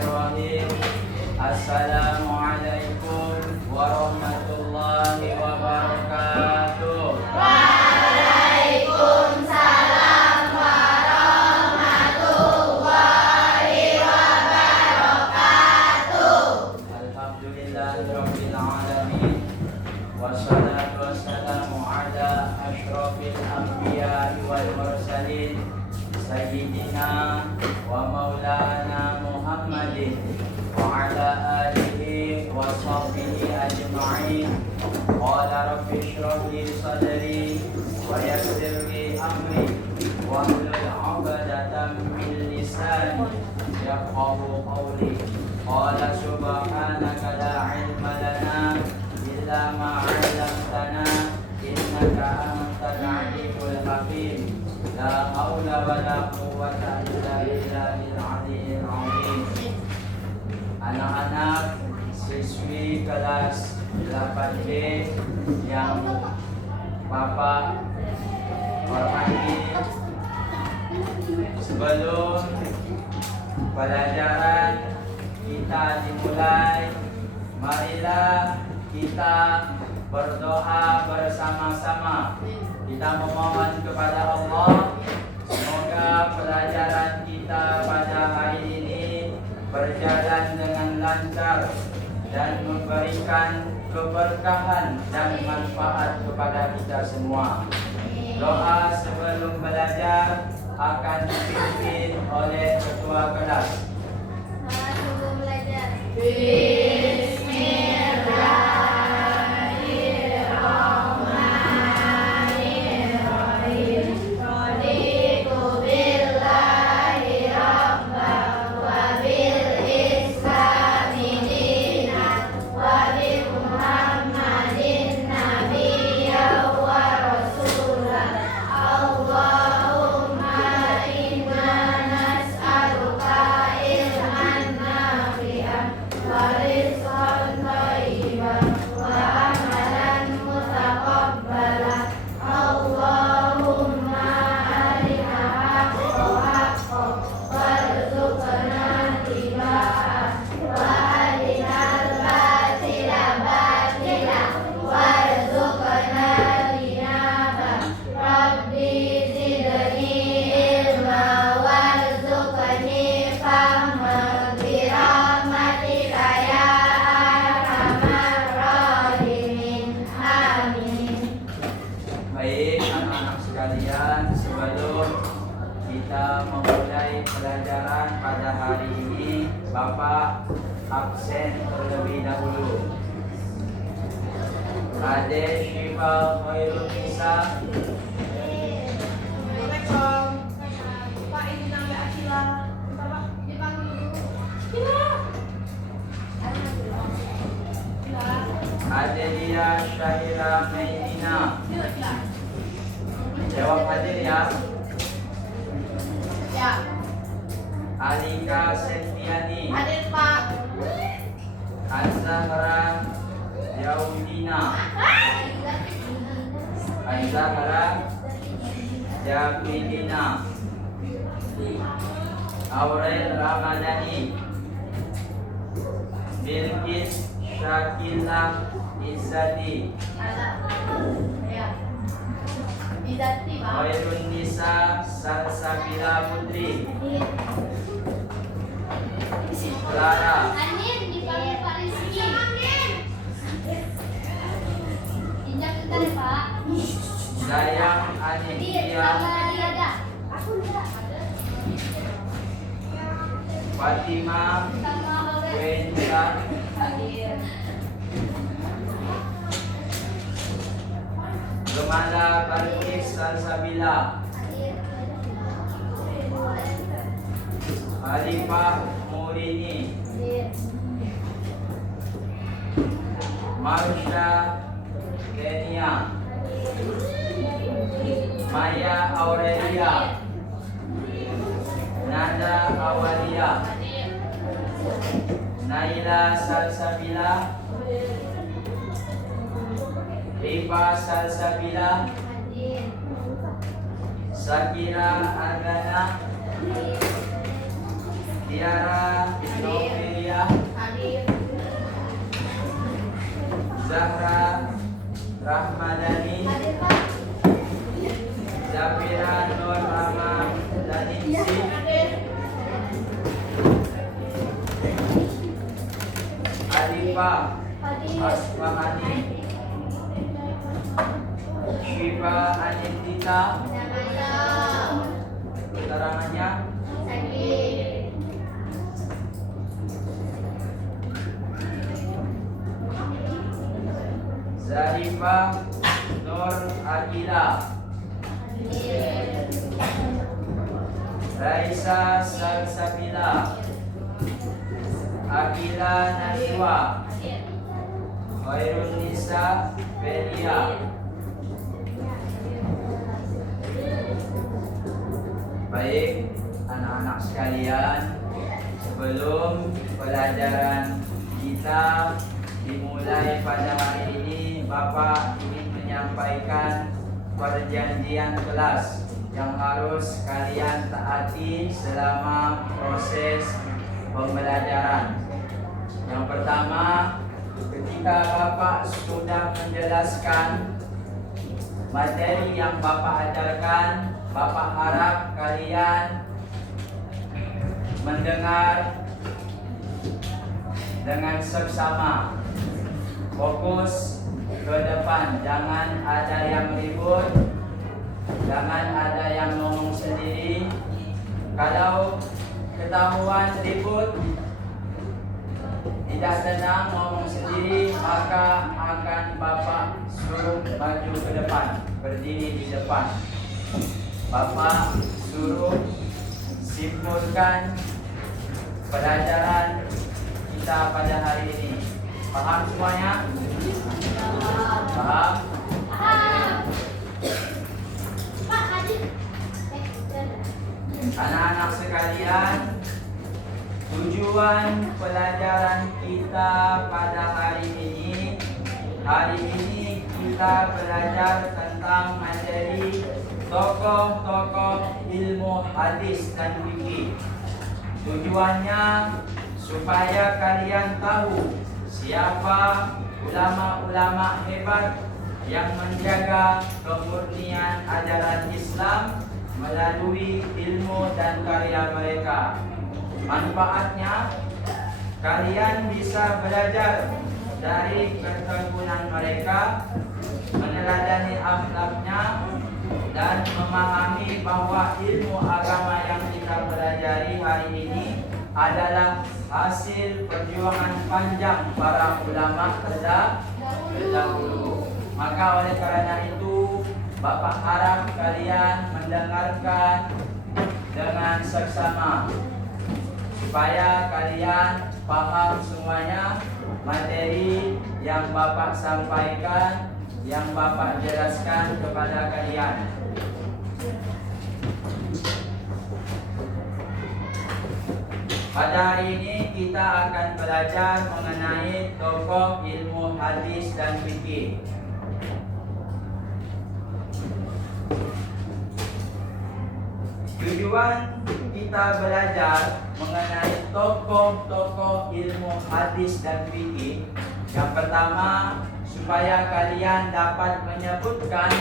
Bismillahirrahmanirrahim. Assalamualaikum warahmatullahi wabarakatuh. Waalaikumsalam warahmatullahi wabarakatuh. Alhamdulillahirabbil alamin. Wassalatu wassalamu ala asyrofil anbiya'i wal mursalin Sayyidina wa maulana Muhammadin wa ala alihi wa sahbihi ajma'in. Qala rabbi shrah li sadri wa yassir li amri wa hlul 'uqdatam min lisani yafqahu qawli. Qala subhanaka la ilma lana illa ma 'allamtana innaka antal 'alimul hakim. La haula wa la quwwata illa billahil 'aliyyil 'azim. Anak-anak siswi kelas 8B yang Bapak hormati, sebelum pelajaran kita dimulai, marilah kita berdoa bersama-sama. Kita memohon kepada Allah, semoga pelajaran kita pada hari ini berjalan dengan lancar dan memberikan keberkahan dan manfaat kepada kita semua. Doa sebelum belajar akan dipimpin oleh ketua kelas. Sebelum belajar. Baik anak-anak sekalian, sebelum kita memulai pelajaran pada hari ini, Bapak absen terlebih dahulu. Ade Syifa Khairul Nisa. Pak, ini nama Akila. Bapak dipanggil dulu. Ade Dia Syahira Maidina. Jawab hadir ya. Ya. Alika Septiani. Hadir, Pak. Azahra Yaudina. Azahra Jafidina. Aurel Ramadhani. Bilqis Syakila Izzati. Ya. Izati, Pak. Khairun Nisa Salsabila Putri. Clara. Anin dipanggil Pak Rizky. Injak bentar ya, Pak. Dayang Anindya. Ada. Aku enggak. Fatimah Sama Aurel. Wensa. Hadir. Gemala Balkis Salsabila. Khalifah Murini. Marsha Kenia. Maya Aurelia. Nanda Awalia. Naila Salsabila. Rifa Salsabila. Sakira Agana. Tiara Novi Zahra Rahmadani, Hadir Pak. Zafira Nur Rahmadani, Arifah Hadir. Asmahani, Syifa Anindita, Namanya. keterangannya Sakit. Zarifah Nur Akila, Hadir. Raisa Salsabila, Akila Najwa, Hadir. Khairun Nisa Felia. Baik, anak-anak sekalian, sebelum pelajaran kita dimulai pada hari ini, Bapak ingin menyampaikan perjanjian kelas yang harus kalian taati selama proses pembelajaran. Yang pertama, ketika Bapak sudah menjelaskan materi yang Bapak ajarkan, Bapak harap kalian mendengar dengan seksama, fokus ke depan, jangan ada yang ribut, jangan ada yang ngomong sendiri. Kalau ketahuan ribut, tidak tenang ngomong sendiri, maka akan Bapak suruh maju ke depan, berdiri di depan. Bapak suruh simpulkan pelajaran kita pada hari ini. Paham semuanya? Paham? Pak Hadir. Anak-anak sekalian, tujuan pelajaran kita pada hari ini kita belajar tentang materi tokoh-tokoh ilmu hadis dan fikih. Tujuannya supaya kalian tahu siapa ulama-ulama hebat yang menjaga kemurnian ajaran Islam melalui ilmu dan karya mereka. Manfaatnya, kalian bisa belajar dari ketekunan mereka, meneladani akhlaknya, dan memahami bahwa ilmu agama yang kita pelajari hari ini adalah hasil perjuangan panjang para ulama terdahulu. Maka oleh karena itu, Bapak harap kalian mendengarkan dengan seksama supaya kalian paham semuanya materi yang Bapak sampaikan, yang Bapak jelaskan kepada kalian. Pada hari ini kita akan belajar mengenai tokoh ilmu hadis dan fikih. Tujuan kita belajar mengenai tokoh-tokoh ilmu hadis dan fikih, yang pertama, supaya kalian dapat menyebutkan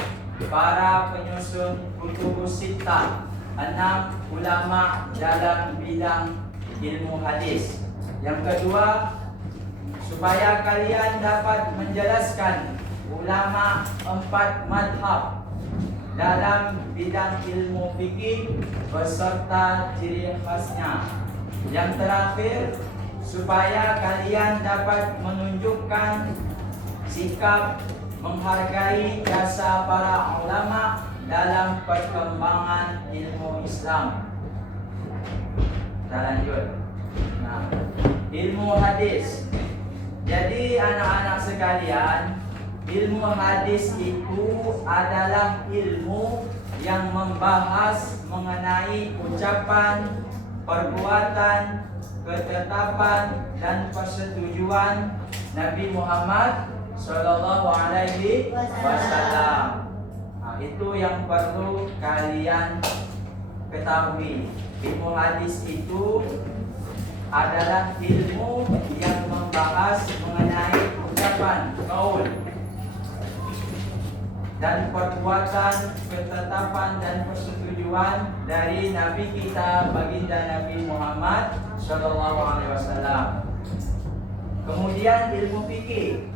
para penyusun kutubus sittah, 6 ulama dalam bidang ilmu hadis. Yang kedua, supaya kalian dapat menjelaskan ulama 4 madhab dalam bidang ilmu fikih beserta ciri khasnya. Yang terakhir, supaya kalian dapat menunjukkan sikap menghargai jasa para ulama dalam perkembangan ilmu Islam. Kita lanjut. Nah, ilmu hadis. Jadi anak-anak sekalian, ilmu hadis itu adalah ilmu yang membahas mengenai ucapan, perbuatan, ketetapan, dan persetujuan Nabi Muhammad Sallallahu Alaihi Wasallam. Nah, itu yang perlu kalian ketahui. Ilmu hadis itu adalah ilmu yang membahas mengenai ucapan, ucapan, qaul, dan perbuatan, ketetapan dan persetujuan dari Nabi kita baginda Nabi Muhammad Sallallahu Alaihi Wasallam. Kemudian ilmu fikih.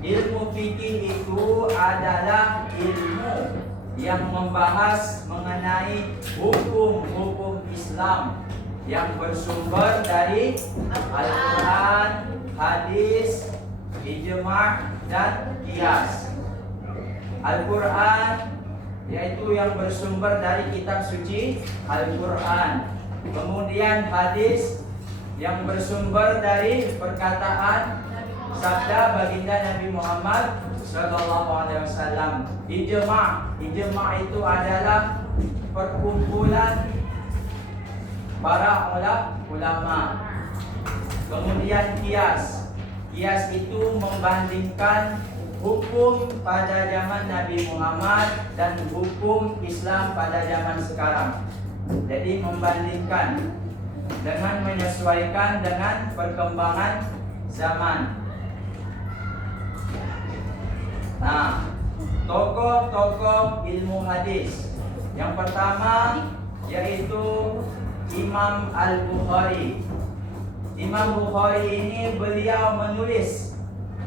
Ilmu fikih itu adalah ilmu yang membahas mengenai hukum-hukum Islam yang bersumber dari Al-Quran, hadis, ijma' dan qiyas. Al-Quran yaitu yang bersumber dari kitab suci Al-Quran. Kemudian hadis yang bersumber dari perkataan sabda baginda Nabi Muhammad Sallallahu Alaihi Wasallam. Ijma' itu adalah perkumpulan para ulama. Kemudian qiyas itu membandingkan hukum pada zaman Nabi Muhammad dan hukum Islam pada zaman sekarang. Jadi membandingkan dengan menyesuaikan dengan perkembangan zaman. Nah, tokoh-tokoh ilmu hadis. Yang pertama yaitu Imam Al-Bukhari. Imam Bukhari ini beliau menulis,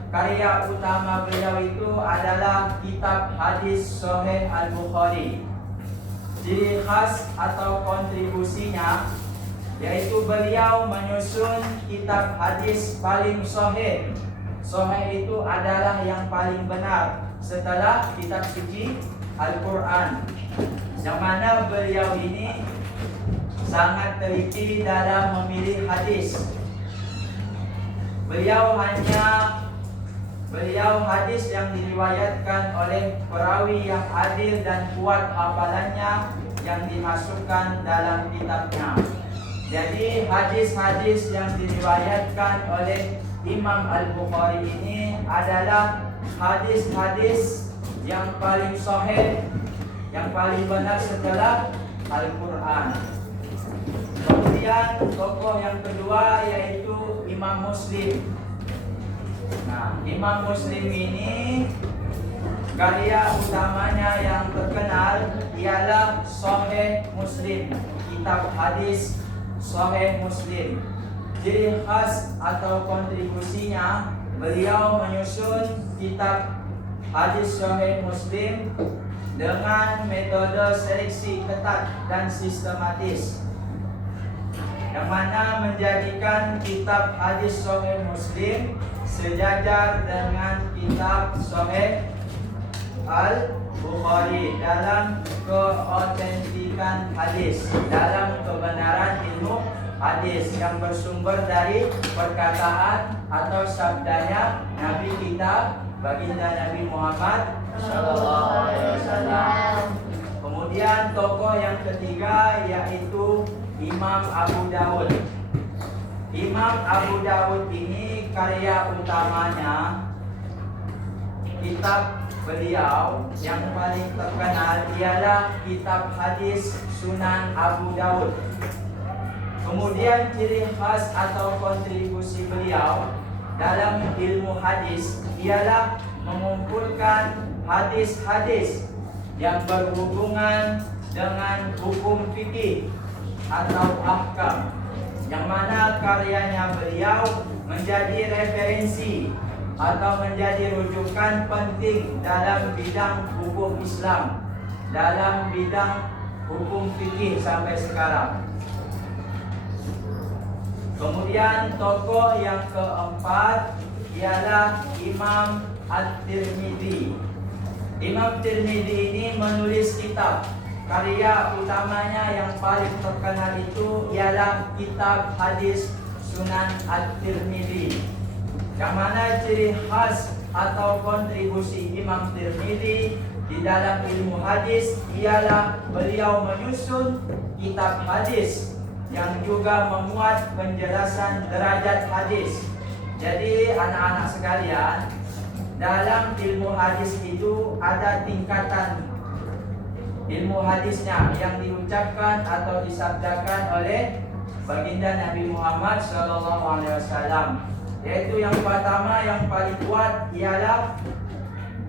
karya utama beliau itu adalah kitab hadis Sahih Al-Bukhari. Ciri khas atau kontribusinya yaitu beliau menyusun kitab hadis paling sahih. Sahih itu adalah yang paling benar setelah kitab suci Al-Quran. Yang mana beliau ini sangat teliti dalam memilih hadis. Beliau hadis yang diriwayatkan oleh perawi yang adil dan kuat hafalannya yang dimasukkan dalam kitabnya. Jadi hadis-hadis yang diriwayatkan oleh Imam Al-Bukhari ini adalah hadis-hadis yang paling sahih, yang paling benar setelah Al-Quran. Kemudian tokoh yang kedua yaitu Imam Muslim. Nah, Imam Muslim ini karya utamanya yang terkenal ialah Sahih Muslim, kitab hadis Sahih Muslim. Ciri khas atau kontribusinya, beliau menyusun kitab hadis Sahih Muslim dengan metode seleksi ketat dan sistematis, yang mana menjadikan kitab hadis Sahih Muslim sejajar dengan kitab Sahih Al-Bukhari dalam keautentikan hadis, dalam kebenaran ilmu hadis yang bersumber dari perkataan atau sabdanya Nabi kita baginda Nabi Muhammad Sallallahu Alaihi Wasallam. Kemudian tokoh yang ketiga yaitu Imam Abu Dawud. Imam Abu Dawud ini karya utamanya, kitab beliau yang paling terkenal ialah kitab hadis Sunan Abu Dawud. Kemudian ciri khas atau kontribusi beliau dalam ilmu hadis ialah mengumpulkan hadis-hadis yang berhubungan dengan hukum fikih atau ahkam, yang mana karyanya beliau menjadi referensi atau menjadi rujukan penting dalam bidang hukum Islam, dalam bidang hukum fikih sampai sekarang. Kemudian tokoh yang keempat ialah Imam At-Tirmidzi. Imam Tirmidzi ini menulis kitab. Karya utamanya yang paling terkenal itu ialah kitab hadis Sunan At-Tirmidzi, yang mana ciri khas atau kontribusi Imam Tirmidzi di dalam ilmu hadis ialah beliau menyusun kitab hadis yang juga memuat penjelasan derajat hadis. Jadi anak-anak sekalian, dalam ilmu hadis itu ada tingkatan ilmu hadisnya yang diucapkan atau disabdakan oleh baginda Nabi Muhammad Sallallahu Alaihi Wasallam. Yaitu yang pertama yang paling kuat ialah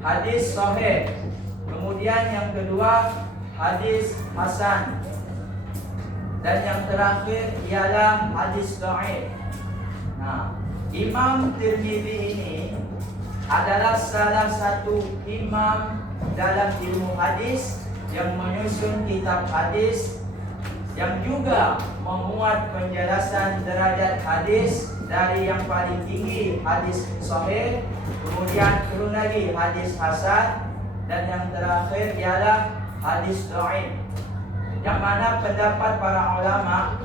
hadis sahih. Kemudian yang kedua hadis hasan. Dan yang terakhir ialah hadis dhaif. Nah, Imam Tirmidzi ini adalah salah satu imam dalam ilmu hadis yang menyusun kitab hadis, yang juga memuat penjelasan derajat hadis dari yang paling tinggi hadis sahih, kemudian turun lagi hadis hasan, dan yang terakhir ialah hadis dhaif. Yang mana pendapat para ulama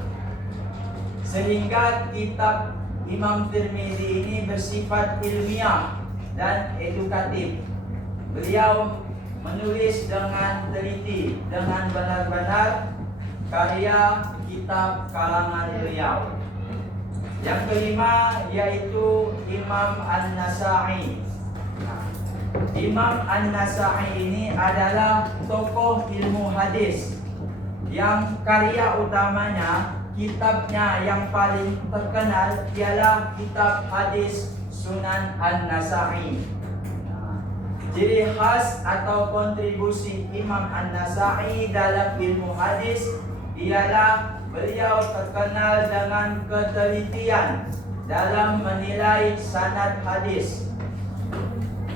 sehingga kitab Imam Tirmidzi ini bersifat ilmiah dan edukatif. Beliau menulis dengan teliti, dengan benar-benar karya kitab karangan beliau. Yang kelima yaitu Imam An-Nasa'i. Imam An-Nasa'i ini adalah tokoh ilmu hadis yang karya utamanya, kitabnya yang paling terkenal ialah kitab hadis Sunan An-Nasa'i. Ciri khas atau kontribusi Imam An-Nasa'i dalam ilmu hadis ialah beliau terkenal dengan ketelitian dalam menilai sanad hadis,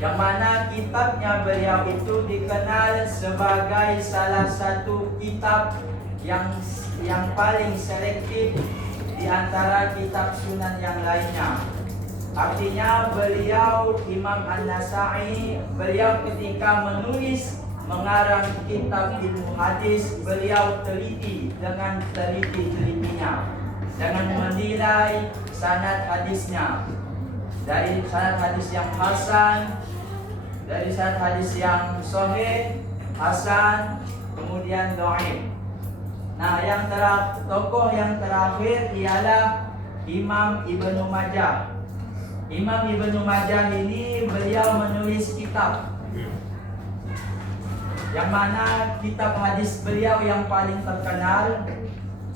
yang mana kitabnya beliau itu dikenal sebagai salah satu kitab yang paling selektif di antara kitab sunan yang lainnya. Artinya beliau Imam An-Nasa'i, beliau ketika menulis mengarang kitab ilmu hadis, beliau teliti dengan teliti-telitinya dengan menilai sanad hadisnya, dari sanad hadis yang hasan, dari sanad hadis yang sahih, hasan, kemudian dhaif. Nah, tokoh yang terakhir ialah Imam Ibnu Majah. Imam Ibnu Majah ini beliau menulis kitab yang mana kitab hadis beliau yang paling terkenal,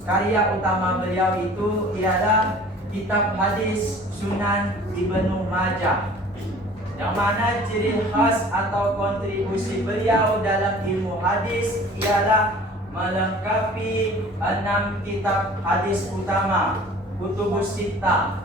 karya utama beliau itu ialah kitab hadis Sunan Ibnu Majah, yang mana ciri khas atau kontribusi beliau dalam ilmu hadis ialah melengkapi 6 kitab hadis utama Kutubus Sittah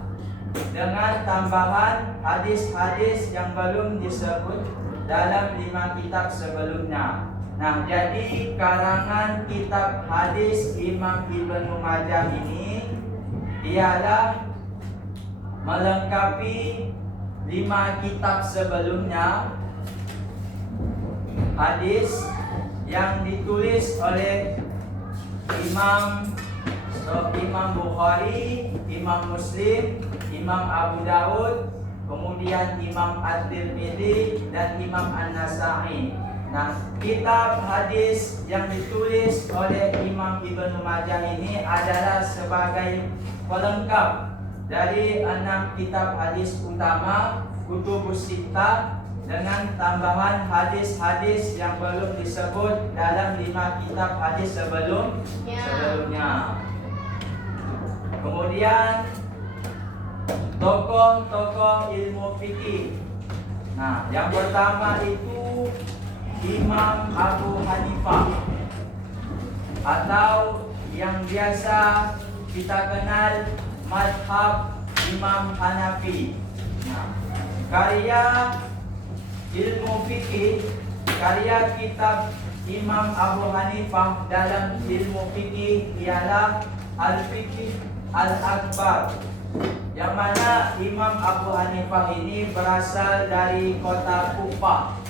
dengan tambahan hadis-hadis yang belum disebut dalam 5 kitab sebelumnya. Nah, jadi karangan kitab hadis Imam Ibnu Majah ini ialah melengkapi 5 kitab sebelumnya hadis yang ditulis oleh Imam Bukhari, Imam Muslim, Imam Abu Daud, kemudian Imam At-Tirmidzi dan Imam An-Nasa'i. Nah, kitab hadis yang ditulis oleh Imam Ibnu Majah ini adalah sebagai pelengkap dari 6 kitab hadis utama Kutubus Sittah dengan tambahan hadis-hadis yang belum disebut dalam 5 kitab hadis sebelumnya. Kemudian tokoh-tokoh ilmu fikih. Nah, yang pertama itu Imam Abu Hanifah, atau yang biasa kita kenal mazhab Imam Hanafi. Nah, karya ilmu fikih, karya kitab Imam Abu Hanifah dalam ilmu fikih ialah Al-Fiqh Al-Akbar, yang mana Imam Abu Hanifah ini berasal dari kota Kufah,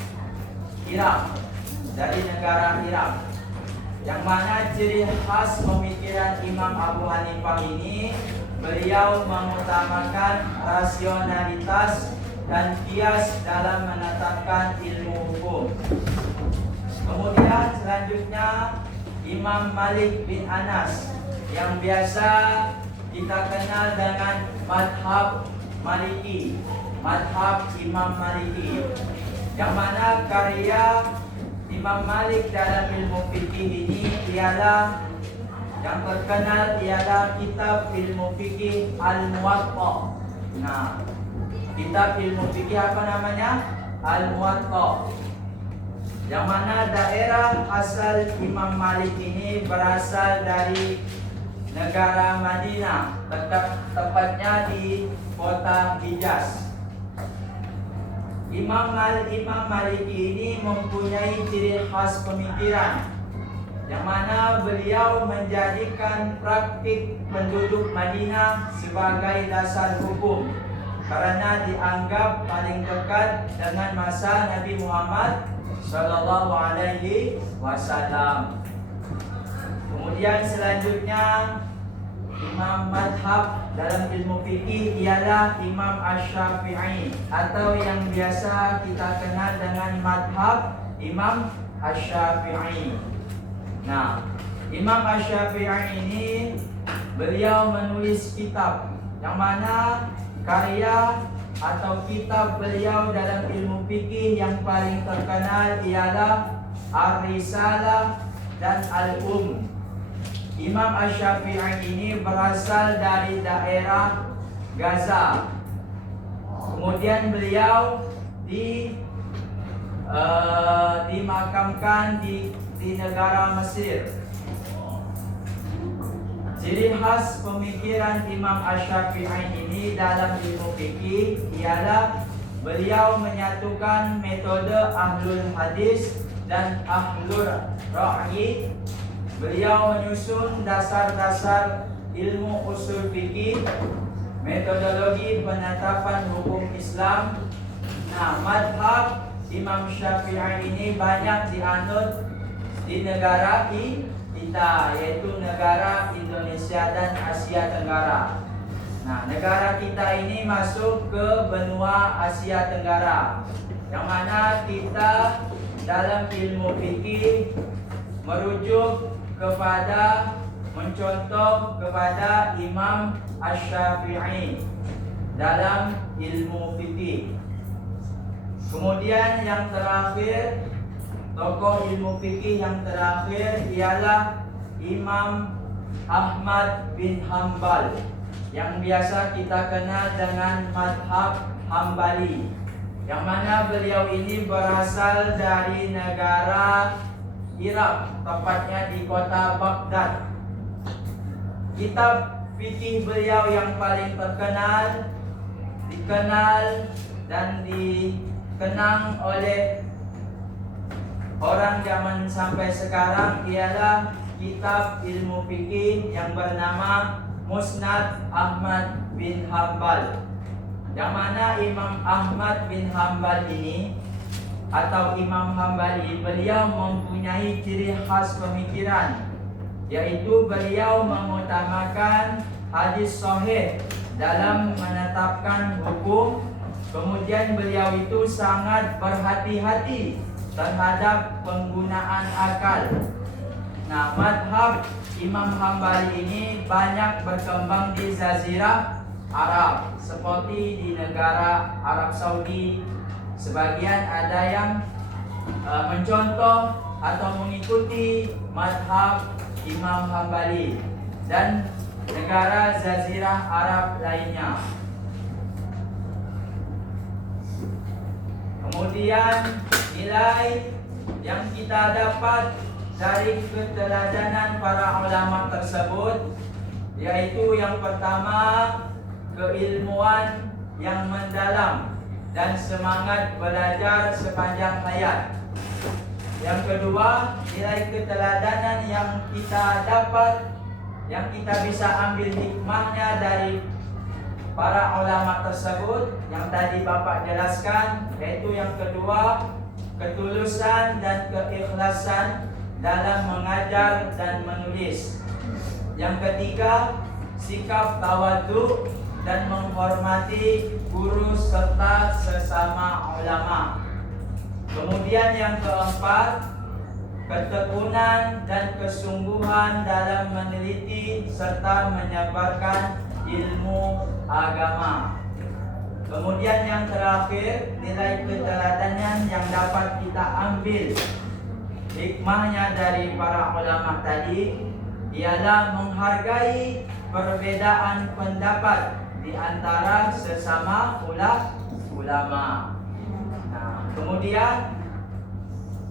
Irak, dari negara Irak. Yang mana ciri khas pemikiran Imam Abu Hanifah ini, beliau mengutamakan rasionalitas dan kias dalam menetapkan ilmu hukum. Kemudian selanjutnya Imam Malik bin Anas, yang biasa kita kenal dengan madhab Maliki, madhab Imam Maliki, yang mana karya Imam Malik dalam ilmu fikih ini ialah yang terkenal ialah kitab ilmu fikih Al-Muwatta, Nah, kitab ilmu fikih apa namanya? Al-Muwatta. Yang mana daerah asal Imam Malik ini berasal dari negara Madinah, tepatnya di kota Hijaz. Imam Maliki ini mempunyai ciri khas pemikiran, yang mana beliau menjadikan praktik penduduk Madinah sebagai dasar hukum, karena dianggap paling dekat dengan masa Nabi Muhammad Sallallahu Alaihi Wasallam. Kemudian selanjutnya, imam madhab dalam ilmu fikih ialah Imam Asy-Syafi'i, atau yang biasa kita kenal dengan madhab Imam Asy-Syafi'i. Nah, Imam Asy-Syafi'i ini beliau menulis kitab, yang mana karya atau kitab beliau dalam ilmu fikih yang paling terkenal ialah Ar-Risalah dan Al-Um. Imam Asy-Syafi'i ini berasal dari daerah Gaza. Kemudian beliau dimakamkan di negara Mesir. Ciri khas pemikiran Imam Asy-Syafi'i ini dalam ilmu fikih ialah beliau menyatukan metode ahlul hadis dan ahlul ra'yi. Beliau menyusun dasar-dasar ilmu usul fikih, metodologi penetapan hukum Islam. Nah, madhab Imam Syafi'i ini banyak dianut di negara kita, yaitu negara Indonesia dan Asia Tenggara. Nah, negara kita ini masuk ke benua Asia Tenggara, yang mana kita dalam ilmu fikih merujuk kepada, mencontoh kepada Imam Asy-Syafi'i dalam ilmu fikih. Kemudian yang terakhir, tokoh ilmu fikih yang terakhir ialah Imam Ahmad bin Hanbal, yang biasa kita kenal dengan madhab Hambali, yang mana beliau ini berasal dari negara Irak, tepatnya di kota Baghdad. Kitab fikih beliau yang paling dikenal dan dikenang oleh orang zaman sampai sekarang ialah kitab ilmu fikih yang bernama Musnad Ahmad bin Hanbal, yang mana Imam Ahmad bin Hanbal ini atau Imam Hambali, beliau mempunyai ciri khas pemikiran, yaitu beliau mengutamakan hadis sahih dalam menetapkan hukum. Kemudian beliau itu sangat berhati-hati terhadap penggunaan akal. Nah, madhab Imam Hambali ini banyak berkembang di Jazirah Arab, seperti di negara Arab Saudi. Sebagian ada yang mencontoh atau mengikuti madhab Imam Hambali dan negara Jazirah Arab lainnya. Kemudian nilai yang kita dapat dari keteladanan para ulama tersebut, yaitu yang pertama, keilmuan yang mendalam dan semangat belajar sepanjang hayat. Yang kedua, nilai keteladanan yang kita dapat, yang kita bisa ambil hikmahnya dari para ulama tersebut yang tadi Bapak jelaskan, yaitu yang kedua, ketulusan dan keikhlasan dalam mengajar dan menulis. Yang ketiga, sikap tawadhu dan menghormati guru serta sesama ulama. Kemudian yang keempat, ketekunan dan kesungguhan dalam meneliti serta menyebarkan ilmu agama. Kemudian yang terakhir, nilai keteladanan yang dapat kita ambil hikmahnya dari para ulama tadi ialah menghargai perbedaan pendapat di antara sesama ulama. Nah, kemudian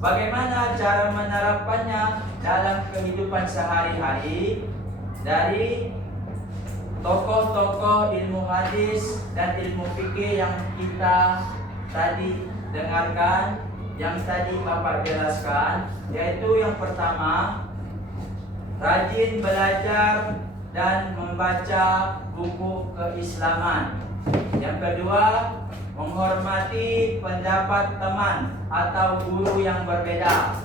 bagaimana cara menerapkannya dalam kehidupan sehari-hari? Dari tokoh-tokoh ilmu hadis dan ilmu fikih yang kita tadi dengarkan, yang tadi Bapak jelaskan, yaitu yang pertama, rajin belajar dan membaca buku keislaman. Yang kedua, menghormati pendapat teman atau guru yang berbeda.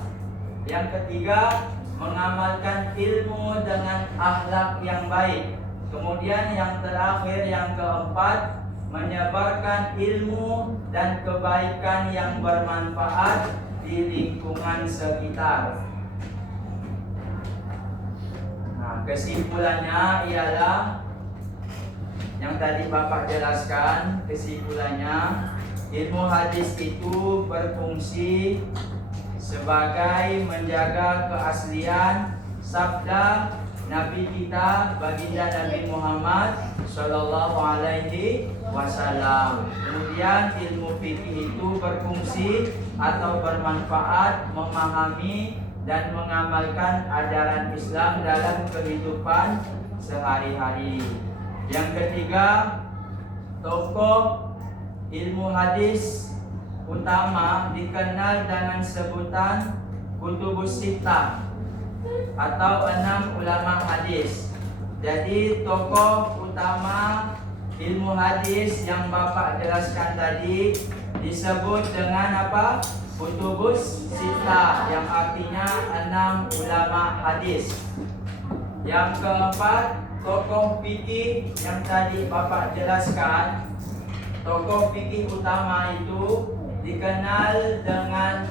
Yang ketiga, mengamalkan ilmu dengan akhlak yang baik. Kemudian yang terakhir, yang keempat, menyebarkan ilmu dan kebaikan yang bermanfaat di lingkungan sekitar. Nah, kesimpulannya ialah yang tadi Bapak jelaskan. Kesimpulannya, ilmu hadis itu berfungsi sebagai menjaga keaslian sabda Nabi kita, baginda Nabi Muhammad Sallallahu Alaihi Wasallam. Kemudian ilmu fikih itu berfungsi atau bermanfaat memahami dan mengamalkan ajaran Islam dalam kehidupan sehari-hari. Yang ketiga, tokoh ilmu hadis utama dikenal dengan sebutan Kutubus Sittah atau 6 ulama hadis. Jadi tokoh utama ilmu hadis yang Bapak jelaskan tadi disebut dengan apa? Kutubus Sittah, yang artinya 6 ulama hadis. Yang keempat, tokoh fikih yang tadi Bapak jelaskan. Tokoh fikih utama itu dikenal dengan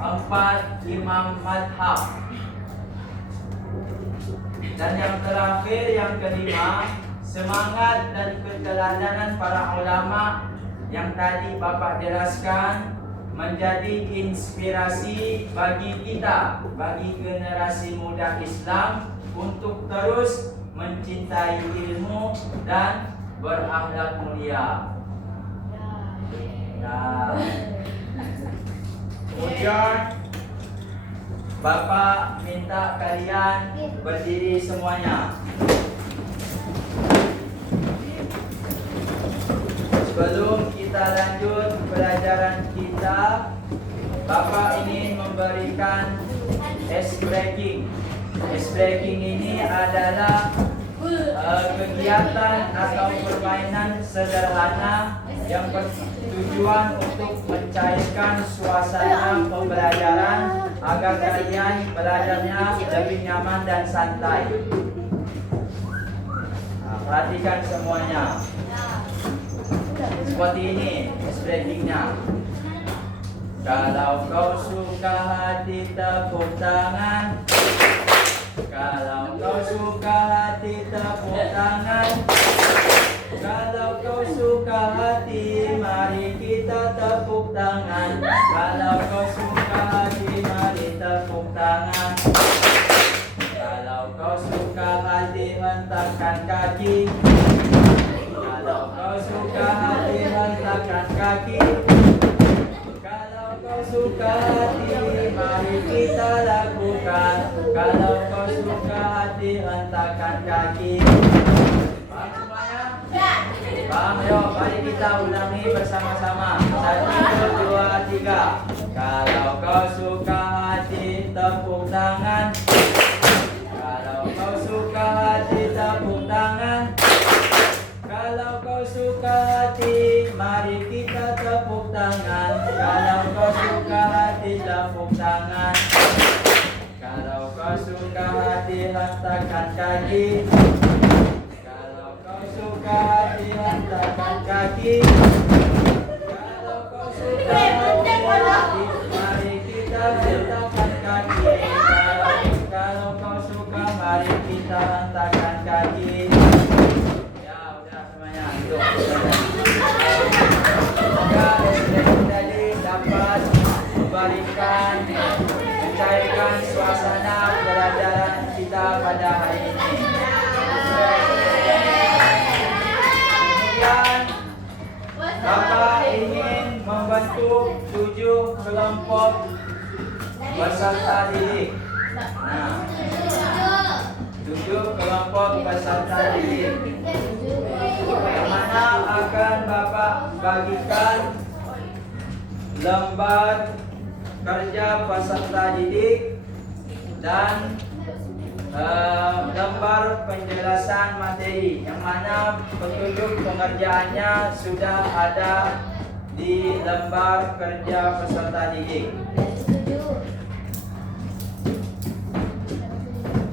4 imam madhab. Dan yang terakhir, yang kelima, semangat dan keteladanan para ulama yang tadi Bapak jelaskan menjadi inspirasi bagi kita, bagi generasi muda Islam untuk terus mencintai ilmu dan berakhlak mulia. Nah, kemudian Bapak minta kalian berdiri semuanya. Sebelum kita lanjut pelajaran kita, Bapak ingin memberikan ice breaking. Ice breaking ini adalah kegiatan atau permainan sederhana yang bertujuan untuk mencairkan suasana pembelajaran agar kalian belajarnya lebih nyaman dan santai. Nah, perhatikan semuanya. Seperti ini breakingnya. Kalau kau suka hati tepuk tangan. Kalau kau suka hati tepuk tangan. Kalau kau suka hati, mari kita tepuk tangan. Kalau kau suka hati, mari tepuk tangan. Kalau kau suka hati, hentakkan kaki. Kalau kau suka hati, hentakkan kaki. Kalau kau suka hati, mari kita lakukan. Kalau kau suka hati, hentakkan kaki. Paham semuanya? Paham? Ayo, mari kita ulangi bersama-sama. 1, 2, 3. Kalau kau suka hati, tepuk tangan. Kalau kau suka hati, tepuk tangan. Kalau kau suka hati, mari kita tepuk tangan. Kalau kau suka hati, tepuk tangan. Kalau kau suka hati, hentakkan kaki. Suka hati, hentakkan kaki. Kalau kau suka hati, mari kita hentakkan kaki. Kalau kau suka, mari kita hentakkan kaki. Ya, udah semuanya. Itu. Semoga tadi dapat memberikan, mencairkan suasana pelajaran kita pada hari ini. Bapak ingin membentuk 7 kelompok peserta didik. Nah, 7 kelompok peserta didik. Yang mana akan Bapak bagikan lembar kerja peserta didik dan lembar penjelasan materi, yang mana petunjuk pengerjaannya sudah ada di lembar kerja peserta didik.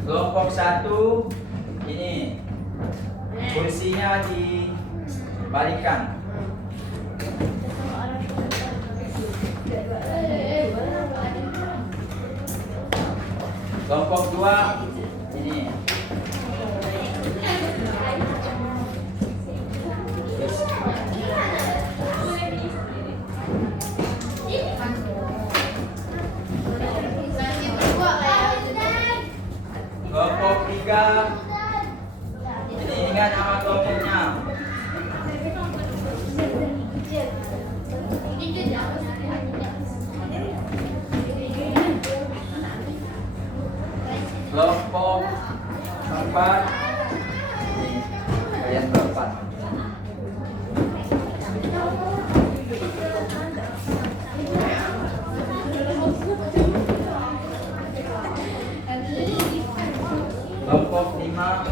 Kelompok 1 ini kursinya dibalikan. Kelompok 2 ini. Kelompok 3 ini, ingat nama kelompoknya. Kelompok 4 ini, kalian berempat. Kelompok 5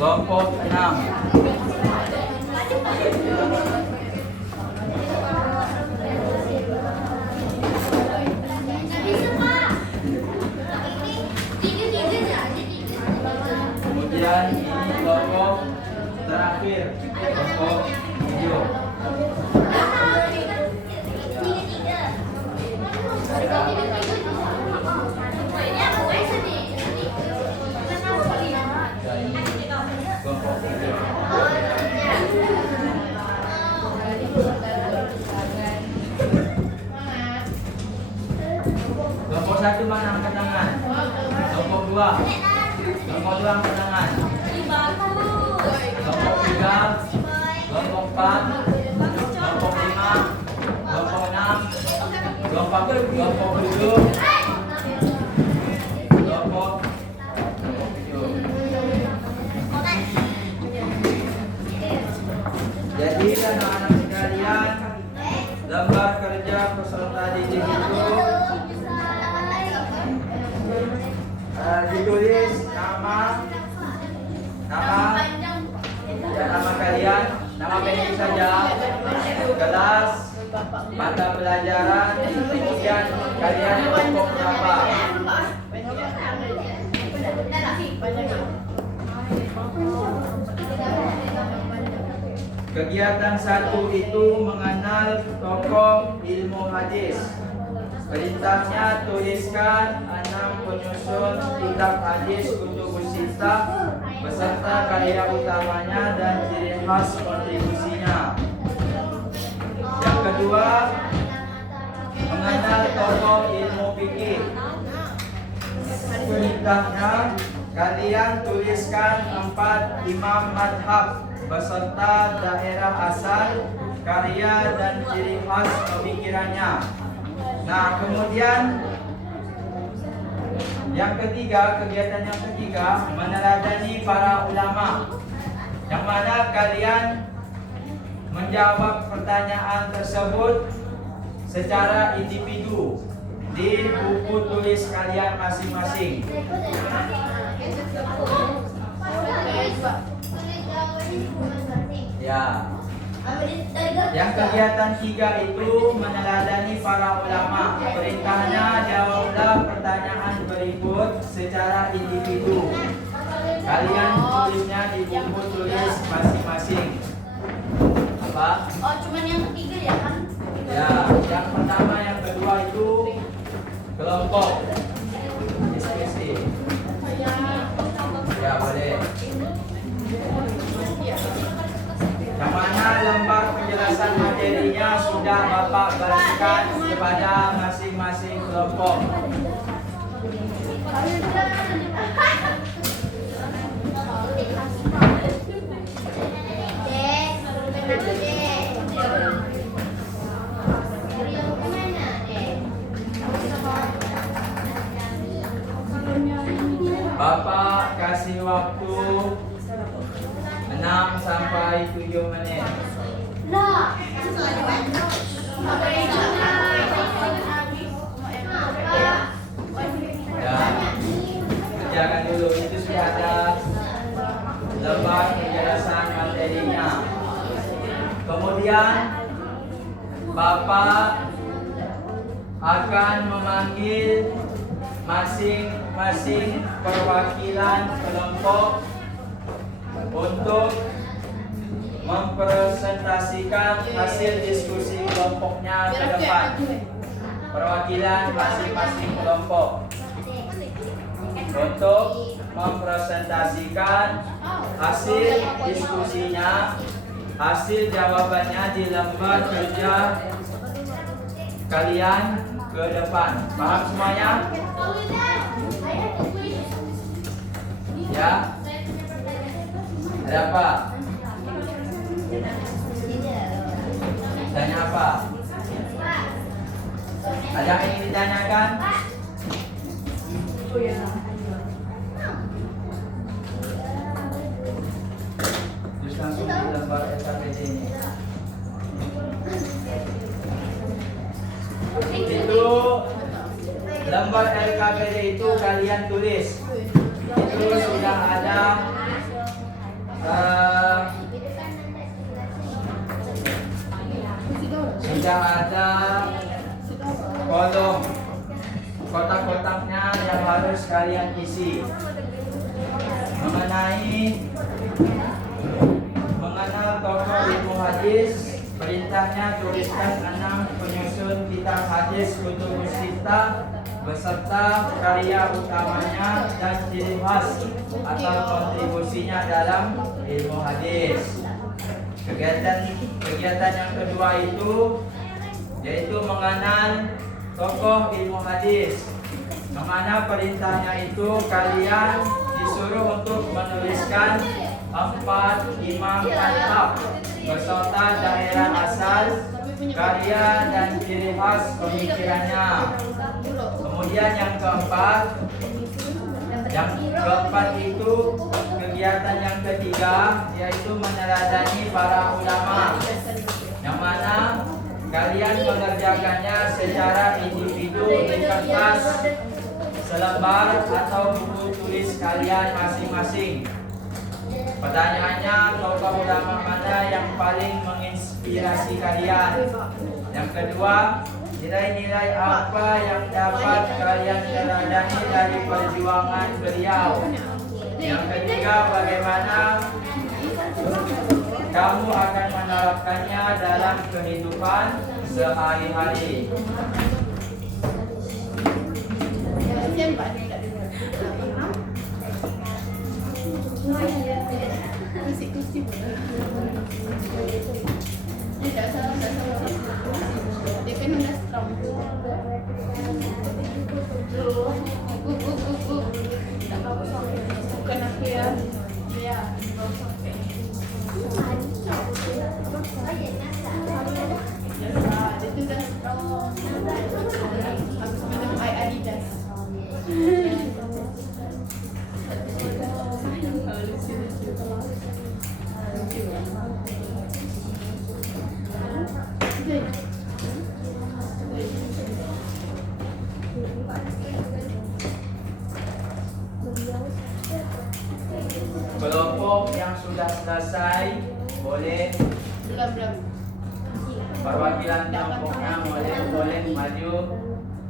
kelompok 6 kemudian ini kelompok terakhir, kelompok 7. Kelompok 1 mana angkat tangan? Kelompok 2. Kelompok 2 angkat tangan. Kelompok 3, kelompok 4, kelompok 5, kelompok 6, kelompok 7, kelompok 7. Jadi anak-anak sekalian, lembar kerja peserta didik itu ditulis nama kalian, nama pendek saja, kelas, mata pelajaran, kemudian kalian kelompok berapa. Kegiatan 1 itu mengenal tokoh ilmu hadis. Perintahnya tuliskan 6 penyusun kitab hadis Kutubus Sittah beserta karya utamanya dan ciri khas kontribusinya. Yang kedua, mengenal tokoh ilmu fikih. Perintahnya kalian tuliskan 4 imam madhab beserta daerah asal, karya dan ciri khas pemikirannya. Nah, kemudian yang ketiga, kegiatan yang ketiga, meneladani para ulama, yang mana kalian menjawab pertanyaan tersebut secara individu di buku tulis kalian masing-masing. Ya. Yang kegiatan 3 itu meneladani para ulama. Perintahnya jawablah pertanyaan berikut secara individu. Kalian tulisnya di buku tulis masing-masing. Apa? Oh, cuman yang ketiga ya kan? Ya, yang pertama, yang kedua itu kelompok diskusi. Ya, boleh. penjelasan materinya sudah Bapak berikan kepada masing-masing kelompok. Bapak kasih waktu 6 sampai 7 menit. Dan kerjakan dulu, itu sudah ada lembar penjelasan materinya. Kemudian Bapak akan memanggil masing-masing perwakilan kelompok untuk mempresentasikan hasil diskusi kelompoknya ke depan. Perwakilan masing-masing kelompok untuk mempresentasikan hasil diskusinya, hasil jawabannya di lembar kerja kalian ke depan. Paham semuanya? Ya? Ada apa? Tanya apa? Ada yang ingin ditanyakan? Terus langsung di lembar SKPD ini. Itu lembar LKPD itu kalian tulis. Itu sudah ada kolom kotak-kotaknya yang harus kalian isi mengenal tokoh ilmu hadis. Perintahnya tuliskan 6 penyusun kitab hadis kutubus sittah beserta karya utamanya dan ciri khas atau kontribusinya dalam ilmu hadis. Kegiatan yang kedua itu yaitu mengenal tokoh ilmu hadis. Mengenal perintahnya itu kalian disuruh untuk menuliskan 4 imam madhab beserta daerah asal, karya dan ciri khas pemikirannya. Kemudian yang keempat itu kegiatan yang ketiga yaitu meneladani para ulama, yang mana kalian mengerjakannya secara individu di kertas, selembar atau buku tulis kalian masing-masing. Pertanyaannya, tokoh ulama mana yang paling menginspirasi kalian? Yang kedua, nilai-nilai apa yang dapat kalian teladani dari perjuangan beliau? Yang ketiga, bagaimana kamu akan menerapkannya dalam kehidupan sehari-hari? Bukan aku ya. Ya. Dia tu dah strong. Habis minum air Adidas. Kelompok yang sudah selesai boleh Belum. perwakilan kelompoknya boleh maju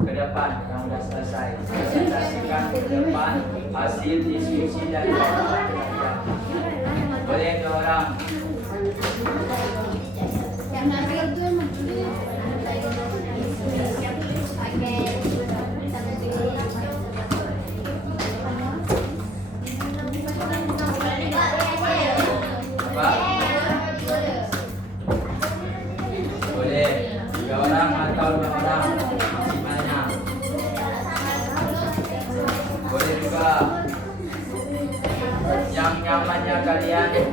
ke depan yang sudah selesai. Presentasikan ke depan hasil diskusi dari kelompok kalian. Boleh ke orang. Apa? kemudian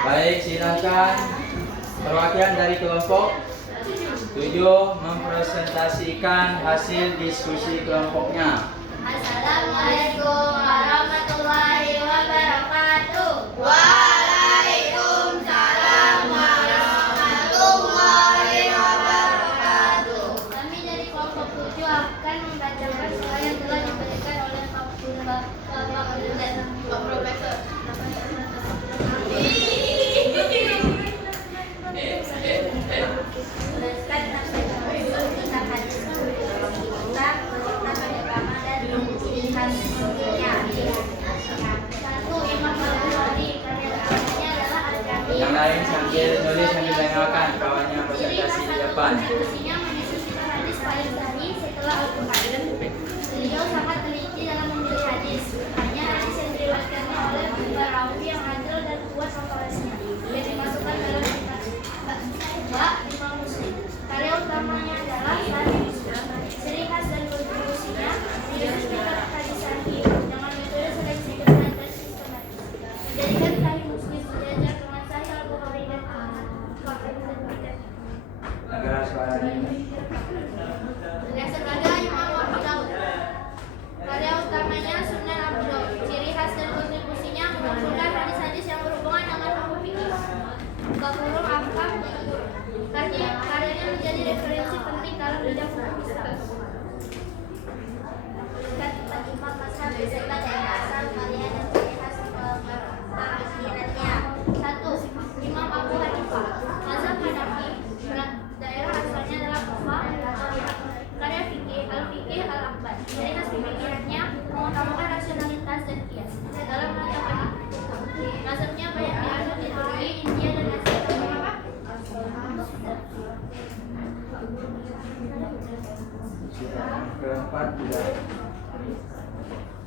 baik, silakan perwakilan dari kelompok 7 mempresentasikan hasil diskusi kelompoknya. Assalamualaikum warahmatullahi wabarakatuh. Waalaikumsalam warahmatullahi wabarakatuh. Kami dari kelompok 7 akan membacakan soal yang telah diberikan oleh Pak Guru dan Pak Profesor. Berdasarkan tentang hadis tentang pertama dan hadisnya. Satu, Imam Al-Bukhari karya utamanya adalah Al-Kamil. Yang lain sambil nulis sambil dengarkan kawannya presentasi di depan. Diskusinya mendiskusikan hadis paling sahih setelah Al-Quran. Beliau sangat teliti dalam memilih hadis. Hanya hadis yang diriwayatkannya oleh perawi yang adil dan kuat hafalannya yang dimasukkan dalam kitab. Imam Muslim. Karya utamanya adalah Sahih Muslim. Ciri khas dan kontribusinya didiskusikan hadis sahih dengan metode seleksi dan sistematis. Menjadikan Sahih Muslim sejajar dengan Sahih Al-Bukhari dan Al-Bukhari. Negara suara ini. Dan sebagai Imam Abu Daud.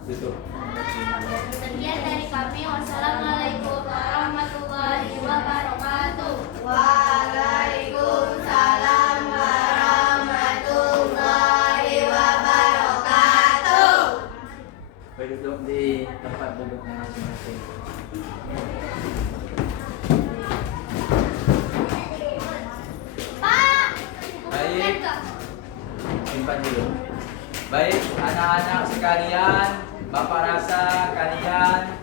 Tutup. Sekian dari kami. Wassalamualaikum warahmatullahi wabarakatuh. Waalaikumsalam warahmatullahi wabarakatuh. Duduk di tempat duduknya masing-masing. Pak. Baik. Simpan dulu. Baik, anak-anak sekalian, Bapak rasa kalian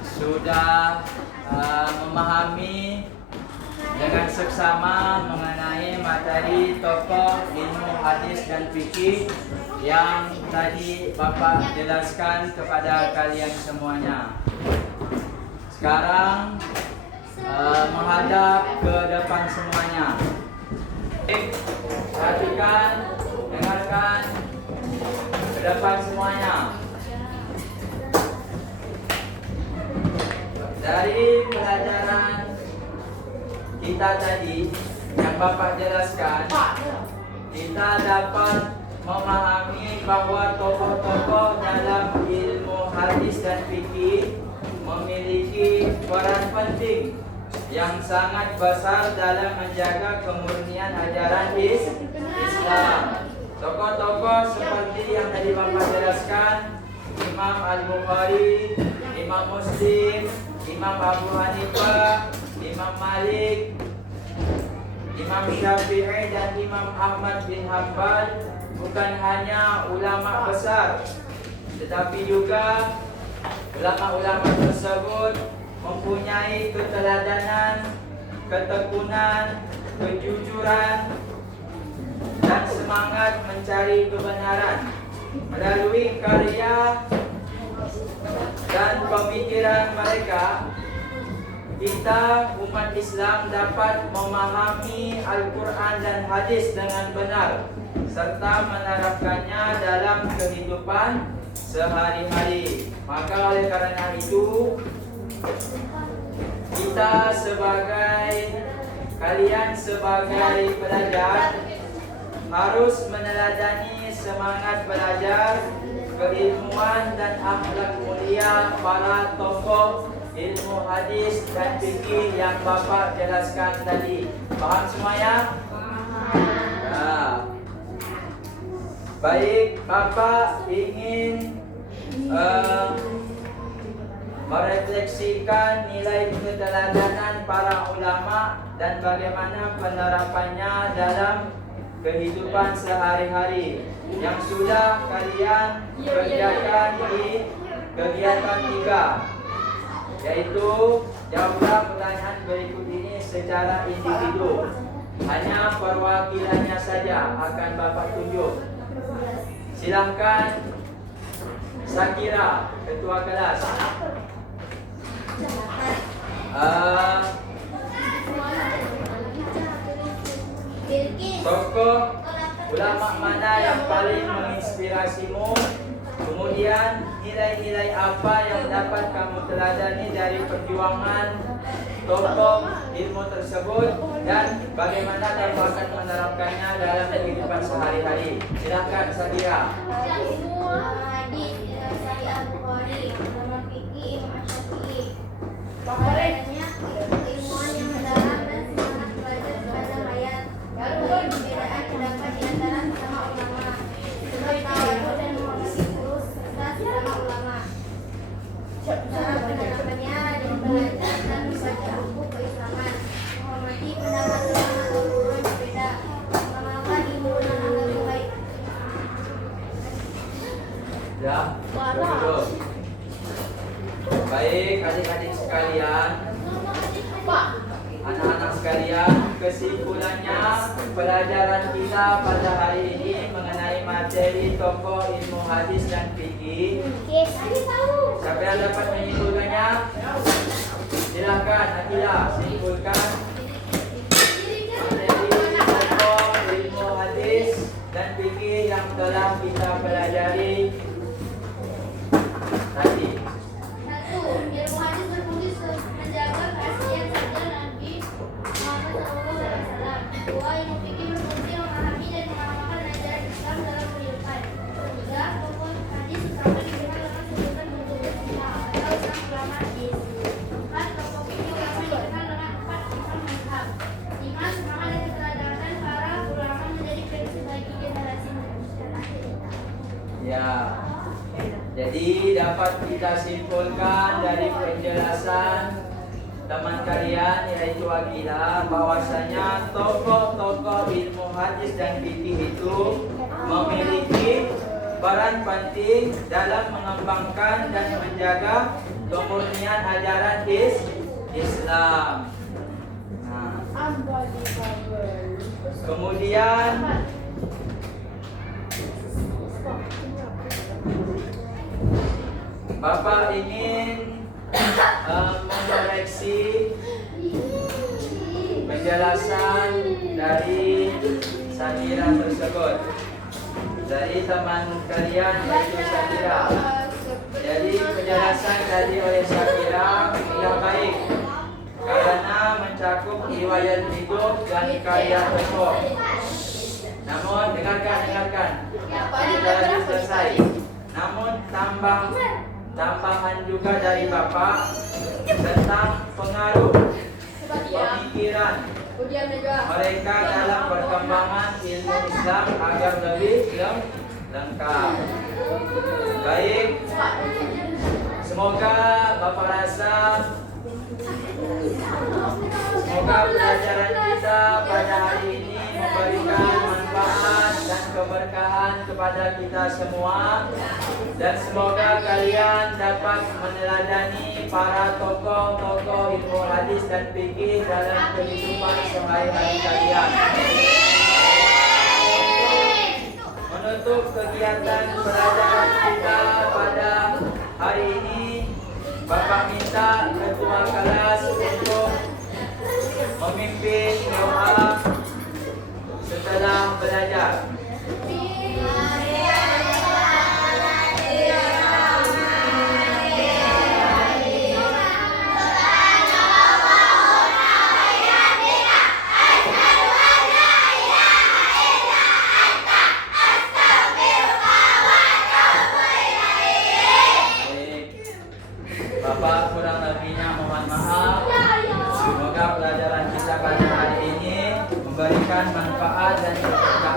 sudah memahami dengan seksama mengenai materi tokoh ilmu hadis dan fikih yang tadi Bapak jelaskan kepada kalian semuanya. Sekarang menghadap ke depan semuanya. Baik, perhatikan, dengarkan ke depan semuanya. Dari pelajaran kita tadi yang Bapak jelaskan, kita dapat memahami bahwa tokoh-tokoh dalam ilmu hadis dan fikih memiliki peran penting yang sangat besar dalam menjaga kemurnian ajaran Islam. Tokoh-tokoh seperti yang tadi Bapak jelaskan, Imam Al-Bukhari, Imam Muslim, Imam Abu Hanifah, Imam Malik, Imam Syafi'i dan Imam Ahmad bin Hanbal bukan hanya ulama besar, tetapi juga ulama-ulama tersebut mempunyai keteladanan, ketekunan, kejujuran, dan semangat mencari kebenaran. Melalui karya dan pemikiran mereka, kita umat Islam dapat memahami Al-Quran dan hadis dengan benar serta menerapkannya dalam kehidupan sehari-hari. Maka oleh karena itu, kalian sebagai pelajar harus meneladani semangat belajar, keilmuan dan akhlak mulia para tokoh ilmu hadis dan fikih yang Bapak jelaskan tadi. Paham semuanya? Nah, baik, Bapak ingin merefleksikan nilai keteladanan para ulama dan bagaimana penerapannya dalam kehidupan sehari-hari yang sudah kalian kerjakan di kegiatan 3, yaitu jawablah pertanyaan berikut ini secara individu. Hanya perwakilannya saja akan Bapak tunjuk. Silahkan Sakira, ketua kelas. Tokoh ulama mana yang paling menginspirasimu? Kemudian nilai-nilai apa yang dapat kamu teladani dari perjuangan tokoh ilmu tersebut dan bagaimana kamu akan menerapkannya dalam kehidupan sehari-hari? Silakan Sakira. Adanya keilmuan yang mendalam dan semangat belajar sepanjang hayat. Perbedaan pendapat di antara sesama ulama, sebagai tawadu dan menghormati guru serta sesama ulama. Cara penerapannya dengan belajar dan membaca buku keislaman, menghormati pendapat ulama atau guru yang berbeda, mengamalkan ilmu dan akhlak baik. Ya, betul. Baik, adik-adik sekalian, anak-anak sekalian, kesimpulannya pelajaran kita pada hari ini mengenai materi tokoh ilmu hadis dan fikih. Siapa yang dapat menyimpulkannya? Silakan, Akila, simpulkan materi tokoh ilmu hadis dan fikih yang telah kita pelajari tadi. Ilmu hadis berfungsi menjaga keaslian sabda Nabi Muhammad SAW. 2. Ilmu fikih berfungsi memahami dan mengamalkan ajaran Islam dalam kehidupan. 3. Tokoh hadis sama dapat kita simpulkan dari penjelasan teman kalian yaitu Akila bahwasanya tokoh-tokoh ilmu hadis dan fikih itu memiliki peran penting dalam mengembangkan dan menjaga kemurnian ajaran Islam. Nah, kemudian Bapak ingin mengoreksi penjelasan dari Syakira tersebut dari teman kalian yaitu Syakira. Jadi penjelasan tadi oleh Syakira tidak baik karena mencakup riwayat hidup dan karya tokoh. Namun dengarkan, sudah selesai. Namun tambahan juga dari Bapak tentang pengaruh pemikiran mereka dalam perkembangan ilmu Islam agar lebih lengkap. Baik, semoga Bapak rasa pelajaran kita pada hari ini memberikan manfaat dan keberkahan kepada kita semua, dan semoga kalian dapat meneladani para tokoh-tokoh ilmu hadis dan fikih dalam kehidupan sehari-hari kalian. Menutup kegiatan pelajaran kita pada hari ini, Bapak minta ketua kelas untuk memimpin doa setelah belajar. Bapak kurang lebihnya mohon maaf. Semoga pelajaran kita pada hari ini memberikan manfaat dan keberkahan